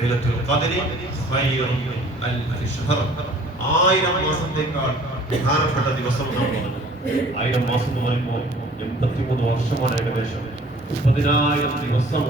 ലൈലത്തുൽ ഖദ്രി ഖൈറുൻ മിൻ അൽഫി ശഹർ. 1000 മാസത്തേക്കാൾ പ്രധാനപ്പെട്ട ദിവസം എന്നാണ്. 1000 മാസം എന്ന് പറയുമ്പോൾ 83 വർഷമാണ് ഏകദേശം. 30,000 ദിവസം.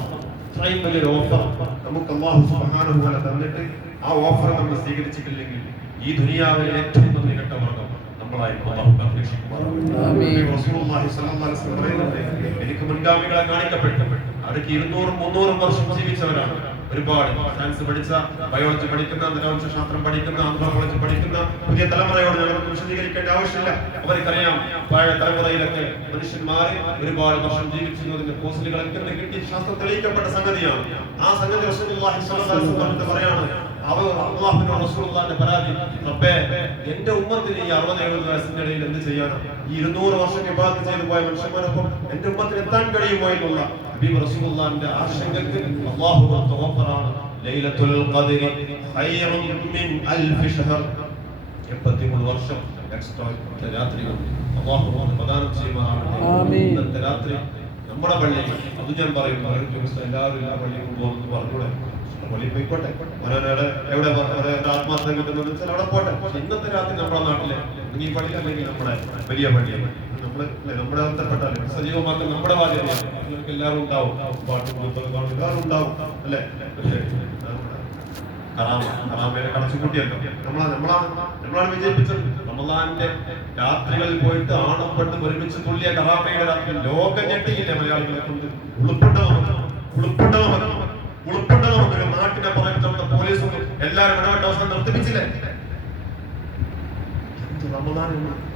ഇത്രയും വലിയൊരു ഓഫർ നമുക്ക് അല്ലാഹു സുബ്ഹാനഹു വ തആല തന്നിട്ട് ആ ഓഫർ നമ്മൾ സ്വീകരിച്ചിട്ടില്ലെങ്കിൽ ഈ ദുനിയാവിലെ ഏറ്റവും നന്ദി കെട്ട വർഗ്ഗം നമ്മളായിരിക്കും. അല്ലാഹു കാത്തിരക്ഷിക്കുമാറാകട്ടെ. റസൂലുള്ളാഹി സ്വല്ലല്ലാഹു അലൈഹി വസല്ലം പറയുന്നുണ്ട്, എനിക്ക് മുൻഗാമികളെ കാണിക്കപ്പെട്ടു, അവർക്ക് 200-300 വർഷം ജീവിച്ചവരാണ്. ഒരുപാട് സയൻസ് പഠിച്ച, ബയോളജി പഠിക്കുന്ന, അന്തരീക്ഷ ശാസ്ത്രം പഠിക്കുന്ന, ആന്ത്രോപോളജി പഠിക്കുന്ന പുതിയ തലമുറയോട് ഞങ്ങൾക്ക് വിശദീകരിക്കേണ്ട ആവശ്യമില്ല. അവർക്കറിയാം പഴയ തലമുറയിലൊക്കെ മനുഷ്യന്മാർ ഒരുപാട് വർഷം ജീവിച്ചിരുന്നതിന്റെ ഫോസിലുകളൊക്കെ കിട്ടി ശാസ്ത്രം തെളിയിക്കപ്പെട്ട സംഗതിയാണ്. ആ സംഗതി റസൂലുള്ളാഹി സ്വല്ലല്ലാഹു അലൈഹി വസല്ലം പറയാണ്, അല്ലാഹുവിന്റെ റസൂലുള്ളാഹിന്റെ പരാതി, റബ്ബേ എന്റെ ഉമ്മത്തിന് ഈ 60-70 വയസ്സിന്റെ ഇടയിൽ എന്ത് ചെയ്യാനാണ്? ഈ 200 വർഷം ഇബാദത്ത് ചെയ്തു പോയ മനുഷ്യന്മാരൊപ്പം എന്റെ ഉമ്മത്തിന് എത്താൻ കഴിയുമോ എന്നുള്ള റസൂലുള്ളാഹിന്റെ ആശങ്കക്ക് അല്ലാഹു തവഫറാണ്. ലൈലത്തുൽ ഖദ്രി ഖൈറുൻ മിൻ അൽഫി ശഹർ. 83 വർഷം എക്സ്ട്രാ രാത്രികൾ അല്ലാഹു പ്രദാനം ചെയ്യുമാറാകട്ടെ. ആമീൻ. ഇന്നത്തെ രാത്രി നമ്മുടെ പള്ളിയിൽ അത് ഞാൻ പറയുന്നു, എല്ലാവരും എല്ലാ പള്ളിയിലും പോകുന്നു പറഞ്ഞൂടെ, പള്ളിയിൽ പോയിക്കോട്ടെ, ഓരോരുടെ എവിടെ ആത്മാർത്ഥം കിട്ടുന്നത് വെച്ചാൽ അവിടെ പോട്ടെ. പക്ഷെ ഇന്നത്തെ രാത്രി നമ്മുടെ നാട്ടിലെ ഈ പള്ളി അല്ലെങ്കിൽ നമ്മുടെ വലിയ പള്ളിയാണ്, നമ്മുടെ ബന്ധപ്പെട്ടാലും സജീവമാക്കാൻ നമ്മുടെ ബാധ്യതയാണ്. നിങ്ങൾക്ക് എല്ലാവരും ഉണ്ടാവും, പാട്ടും എല്ലാവരും ഉണ്ടാവും അല്ലെ. പക്ഷേ കറാമയെ കടച്ചുകൂട്ടിയല്ലോ നമ്മളാണ് വിജയിപ്പിച്ചത്. റമളാന്റെ രാത്രികളിൽ പോയിട്ട് ആണും പെണ്ണും ഒരുമിച്ച് തുള്ളിയ കറാമയുടെ രാത്രി ലോകം ഞെട്ടിയില്ലേ മലയാളികളെ കൊണ്ട്. ഉളുപ്പുണ്ട നമുക്ക് നാട്ടിനെ പറയുന്ന പോലീസും എല്ലാവരും ഇടപെട്ട അവസരം നിർത്തിപ്പിച്ചില്ലേ.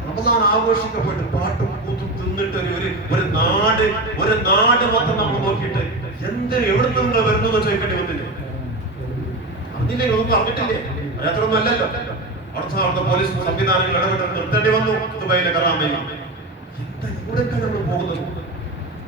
റമളാൻ ആഘോഷിക്കപ്പെട്ട് പാട്ടും കൂത്തും തിന്നിട്ട് ഒരു നാട് മൊത്തം നമ്മൾ നോക്കിയിട്ട് എവിടെ നിന്ന് വരുന്നു ചോദിക്കേണ്ടി വന്നില്ലേ? അറിഞ്ഞില്ലേ? നമുക്ക് അറിഞ്ഞിട്ടില്ലേ? അത്രയൊന്നും അല്ലല്ലോ. അടുത്ത പോലീസ് സംവിധാനങ്ങൾ ഇടപെട്ട് നിർത്തേണ്ടി വന്നു. ദുബൈയിലെ കറാമയിൽ എവിടേക്കാണ് നമ്മൾ പോകുന്നത്?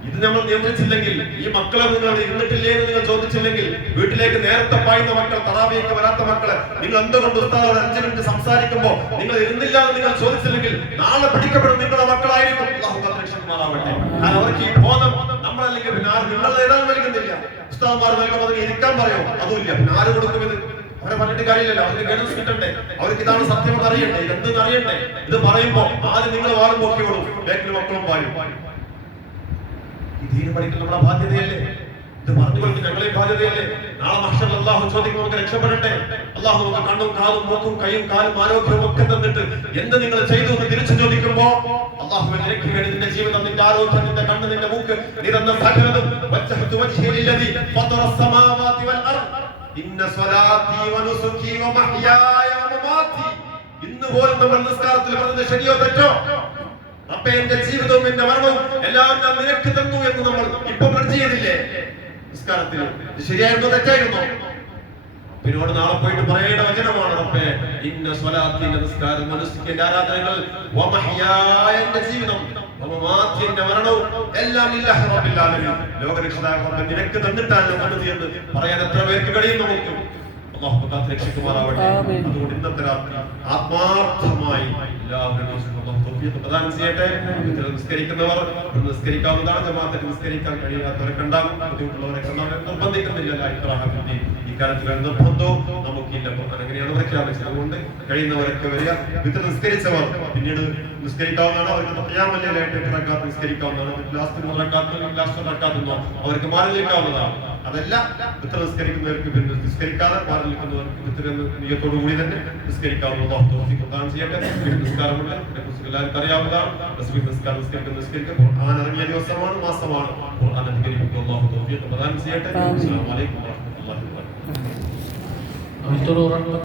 ഇത് നമ്മൾ നിയന്ത്രിച്ചില്ലെങ്കിൽ, ഈ മക്കളെ നിങ്ങൾ ഇരുന്നിട്ടില്ലേ എന്ന് നിങ്ങൾ ചോദിച്ചില്ലെങ്കിൽ, വീട്ടിലേക്ക് നേരത്തെ പായുന്ന മക്കൾ, തറാവിയൊക്കെ വരാത്ത മക്കളെ നിങ്ങൾ എന്തുകൊണ്ട് ഉസ്താദോട് 5 മിനിറ്റ് സംസാരിക്കുമ്പോ നിങ്ങൾ ഇരുന്നില്ല എന്ന് നിങ്ങൾ ചോദിച്ചില്ലെങ്കിൽ നാളെ പിടിക്കപ്പെടും നിങ്ങളുടെ മക്കളായിരിക്കും. അല്ലാഹു കാത്തിരക്ഷിക്കുമാറാകട്ടെ. കാരണം അവർക്ക് ഈ ബോധം നമ്മളല്ലെങ്കിൽ പിന്നെ നിങ്ങൾ എഴുതാൻ നൽകുന്നില്ല. ഉസ്താദ്മാർ നൽകുമ്പോൾ അതിന് ഇരിക്കാൻ പറയോ? അതുമില്ല. പിന്നെ ആര് കൊടുക്കും ഇത്? അവരെ പറഞ്ഞിട്ട് കാര്യമില്ലല്ലോ. അവർക്ക് ഗൈഡൻസ് കിട്ടണ്ടേ, അവർക്ക് ഇതാണ് സത്യം അറിയണ്ടേ, ഇതെന്തെന്ന് അറിയണ്ടേ. ഇത് പറയുമ്പോ ആദ്യം നിങ്ങൾ വാളും നോക്കിയോളൂ, ബാക്കിൽ മക്കളും പായും. ദീൻ പഠിക്കൽ നമ്മുടെ ബാധ്യതയല്ലേ? ഇത് പറഞ്ഞു കൊടുക്കും ഞങ്ങളെ ബാധ്യതയല്ലേ? നാളെ മഹ്ശറിൽ അല്ലാഹു ചോദിക്കും, നമുക്ക് രക്ഷപ്പെടട്ടെ. അല്ലാഹു നമുക്ക് കണ്ണും കാതും മൂക്കും കൈയും കാലും ആരോഗ്യവും ഒക്കെ തന്നിട്ട് എന്ത് നിങ്ങൾ ചെയ്തു എന്ന് തിരിച്ചു ചോദിക്കുമ്പോ അല്ലാഹുവിനെ രക്ഷിക്കണം. നിന്റെ ജീവിതം, നിന്റെ ആരോഗ്യം, നിന്റെ കണ്ണ്, നിന്റെ മൂക്ക്, നീ തന്ന സകലതും വജ്ജഹതു വജ്ഹി ലില്ലദി ഫതറ അസ്സമാവാതി വൽ അർദ് ഇന്ന സ്വലാത്തി വനുസുകി വമഹ്യായ വമമാതി. ഇന്ന് പോലും നമ്മൾ നിസ്കാരത്തിൽ പറഞ്ഞത് ശരിയോ തെറ്റോ? അപ്പൊ എന്റെ ജീവിതവും എന്റെ മരണവും എല്ലാം ഞാൻ നിനക്ക് തന്നു എന്ന് നമ്മൾ ഇപ്പൊ പ്ലഡ്ജ് ചെയ്തില്ലേ നിസ്കാരത്തിൽ? ശരിയായിരുന്നോ തെറ്റായിരുന്നോ? പിന്നോട് നാളെ പോയിട്ട് പറയേണ്ട വചനമാണ്, റബ്ബേ ഇന്ന സ്വലാത്തി, നിസ്കാരം, അനുഷ്ഠിക്കേണ്ട ആരാധനകൾ, വമഹ്യായ, എന്റെ ജീവിതം, വമമാതി, എന്റെ മരണവും എല്ലാം ലില്ലാഹി റബ്ബിൽ ആലമീൻ, ലോകരക്ഷിതാവായ റബ്ബേ നിനക്ക് തന്നിട്ടാണ് ഞാൻ എന്ന് പറയാൻ എത്ര പേർക്ക് കഴിയും? നമുക്ക് അല്ലാഹു കാത്തിരക്ഷിക്കുമാറാകട്ടെ. അതുകൊണ്ട് ഇന്നത്തെ രാത്രി ആത്മാർത്ഥമായി എല്ലാവരും പ്രദാനം ചെയ്യട്ടെ. നിസ്കരിക്കുന്നവർ നിസ്കരിക്കാവുന്നതാണ്, ജമാഅത്തിൽ നിസ്കരിക്കാൻ കഴിയാത്തവരൊക്കെ ഉണ്ടാകും, ബുദ്ധിമുട്ടുള്ളവരൊക്കെ ഉണ്ടാകും. നിർബന്ധിക്കുന്നില്ല. ഇക്കാലത്ത് നിർബന്ധവും നമുക്കില്ല. അങ്ങനെയാണ് പ്രഖ്യാപിച്ചത്. അതുകൊണ്ട് കഴിയുന്നവരൊക്കെ വരിക. വിത്ത് നിസ്കരിച്ചവർ പിന്നീട് നിസ്കരിക്കാവുന്നതാണ്. അവർക്ക് ഖിയാമല്ലായിട്ട് നിസ്കരിക്കാവുന്നതാണ്. ലാസ്റ്റ് റക്കാത്തുന്നോ അവർക്ക് മാറി നിൽക്കാവുന്നതാണ്. അതല്ല വിത്ത് നിസ്കരിക്കുന്നവർക്ക് പിന്നെ നിസ്കരിക്കാതെ മാറി നിൽക്കുന്നവർക്ക് വിത്ത് നിയത്തോടു കൂടി തന്നെ നിസ്കരിക്കാവുന്ന പ്രദാനം ചെയ്യട്ടെ. നിസ്കാരമുണ്ട്, എല്ലാവർക്കും അറിയാവുന്നതാണ്. നിസ്കരിക്കും. ഖുർആൻ ഇറങ്ങിയ ദിവസമാണ്, മാസമാണ്. ഖുർആൻ അധികരിപ്പിക്കുക. അല്ലാഹു തൗഫീഖ് പ്രദാനം ചെയ്യട്ടെ. അസ്സലാമു അലൈക്കും വറഹ്മത്തുള്ളാഹി വബറകാതുഹു.